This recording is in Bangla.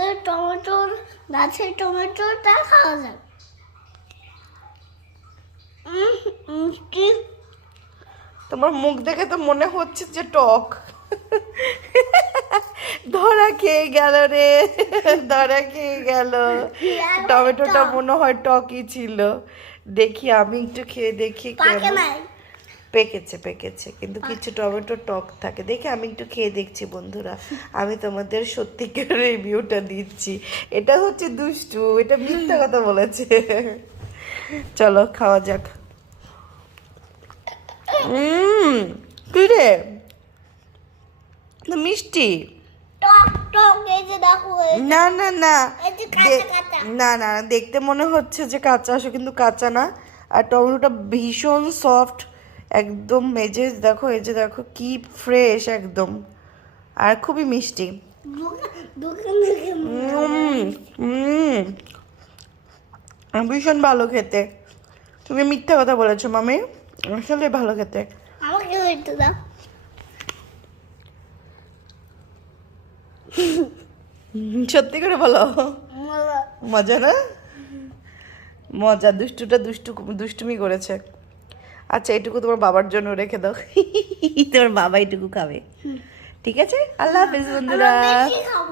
আমাদের টমেটোর গাছের টমেটোটা খাওয়া যাবে। মিষ্টি। তোমার মুখ দেখে তো মনে হচ্ছে যে টক। ধরা খেয়ে গেল রে, ধরা খেয়ে গেল। টমেটোটা মনে হয় টকই ছিল। দেখি আমি একটু খেয়ে দেখি পাকে কেমন। নাই। পেকেছে পেকেছে, কিন্তু কিছু টমেটো টক থাকে। দেখে আমি একটু খেয়ে দেখছি বন্ধুরা, আমি তোমাদের সত্যিকার রিভিউটা দিচ্ছি। এটা হচ্ছে দুষ্টু, এটা মিথ্যা কথা বলেছে। চলো খাওয়া যাক। কি রে, মিষ্টি। টক টক এই যে দেখো না না না, এই যে কাঁচা কাঁচা। না না, দেখতে মনে হচ্ছে যে কাঁচা, আসলে কিন্তু কাঁচা না। আর টমেটোটা ভীষণ সফট একদম। এই যে দেখো, এই যে দেখো কি ফ্রেশ একদম, আর খুবই মিষ্টি। দোকান থেকে ভীষণ ভালো খেতে। তুমি মিথ্যা কথা বলেছো মামি, আসলে ভালো খেতে। আমাকে একটু দাও। সত্যি করে বলো, মজা। মজা না? মজা। দুষ্টুটা দুষ্টুমি করেছে। আচ্ছা, এটুকু তোমার বাবার জন্য রেখে দাও। তোমার বাবা এটুকু খাবে, ঠিক আছে? আল্লাহ হাফেজ বন্ধুরা। আমরা বেশি খাবো।